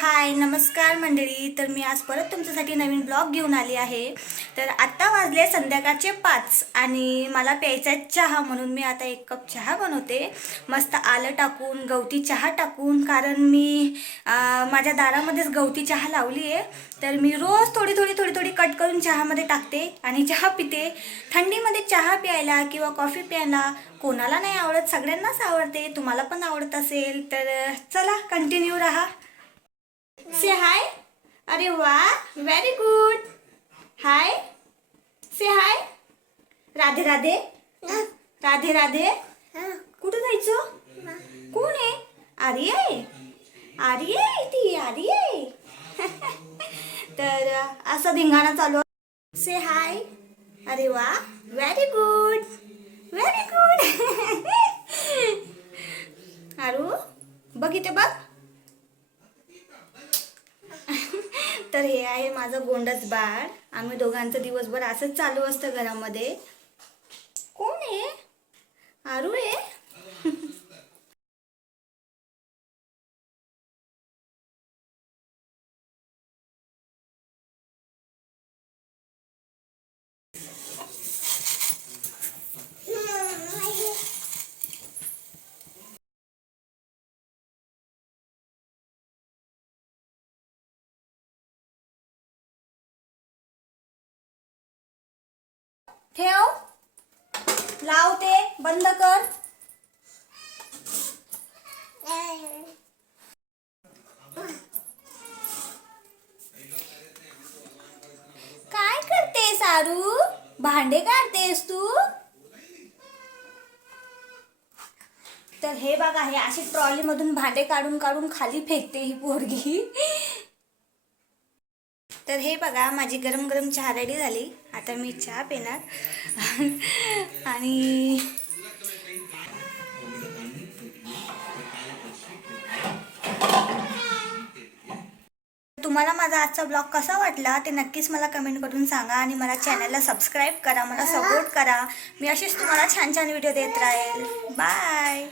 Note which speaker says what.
Speaker 1: हाय नमस्कार मंडळी. तर मी आज परत तुमच्यासाठी नवीन ब्लॉग घेऊन आली आहे. तर आत्ता वाजले संध्याकाळचे पाच आणि मला प्यायचा आहे चहा म्हणून मी आता एक कप चहा बनवते. मस्त आलं टाकून गवती चहा टाकून कारण मी माझ्या दारामध्येच गवती चहा लावली आहे. तर मी रोज थोडी थोडी थोडी थोडी कट करून चहामध्ये टाकते आणि चहा पिते. थंडीमध्ये चहा प्यायला किंवा कॉफी प्यायला कोणाला नाही आवडत सगळ्यांनाच आवडते. तुम्हाला पण आवडत असेल तर चला कंटिन्यू राहा. से हाय अरे वा very good hi say hi Radhe Radhe Radhe Radhe कुठं जायचं कोण आहे आर्य आहे आर्य आहे ती आर्य आहे तर असं धिंगाणा चालू आहे. से हाय अरे वा very good very good Aaru बघ इथे बघ तर हे आहे माझं गोंडच बाळ. आम्ही दोघांचं दिवसभर असंच चालू असतं घरामध्ये. कोण आहे आरू आहे ठेव. लावते बंद कर. काय करते सारू भांडे काढतेस तू? तर हे बघा हे अशी ट्रॉली मधून भांडे काढून काढून खाली फेकते ही पोरगी. तर हे बघा माझी गरम गरम चहा रेडी झाली. आता मी चहा पिणार. आणि तुम्हाला माझा आजचा ब्लॉग कसा वाटला ते नक्कीच मला कमेंट करून सांगा आणि मला चॅनलला सबस्क्राईब करा मला सपोर्ट करा. मी अशीच तुम्हाला छान छान व्हिडिओ देत राहील. बाय